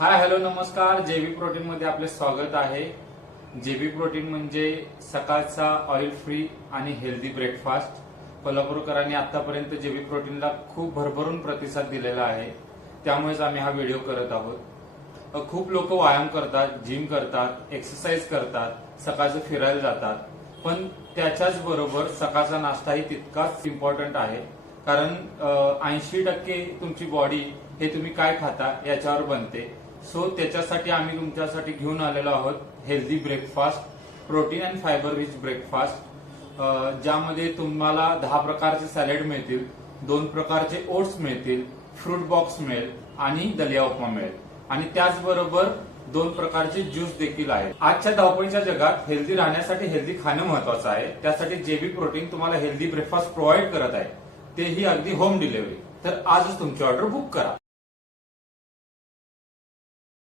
Hi hello नमस्कार. JB protein मध्ये आपले स्वागत आहे. जेबी प्रोटीन म्हणजे सकाळचा ऑइल फ्री आणि हेल्दी ब्रेकफास्ट. कोल्हापूरकरांनी आतापर्यंत जेबी प्रोटीनला खूप भरभरून प्रतिसाद दिलेला आहे, त्यामुळेच आम्ही हा व्हिडिओ करत आहोत. खूप लोक व्यायाम करतात, जिम करतात, एक्सरसाइज करतात, सकाळचं फिरायला जातात, पण त्याच्याच बरोबर सकाळचा नाश्ताही तितकाच इम्पॉर्टंट आहे. कारण 80% तुमची बॉडी हे तुम्ही काय खाता याच्यावर बनते. सो त्याच्यासाठी आम्ही तुमच्यासाठी घेऊन आलेलो आहोत healthy breakfast, protein and fibre rich breakfast, ज्यामध्ये तुम्हाला 10 प्रकारचे सॅलड मिळतील, 2 प्रकारचे ओट्स मिळतील, फ्रूट बॉक्स मिळेल आणि दलिया उपमा मिळेल आणि त्याचबरोबर 2 प्रकारचे ज्यूस देखील आहेत. आजच्या धावपळीच्या जगात हेल्दी राहण्यासाठी हेल्दी खाणं महत्वाचं आहे. त्यासाठी जेबी प्रोटीन तुम्हाला हेल्दी ब्रेकफास्ट प्रोव्हाइड करत आहे, तेही अगदी होम डिलिव्हरी. तर आजच तुमची ऑर्डर बुक करा.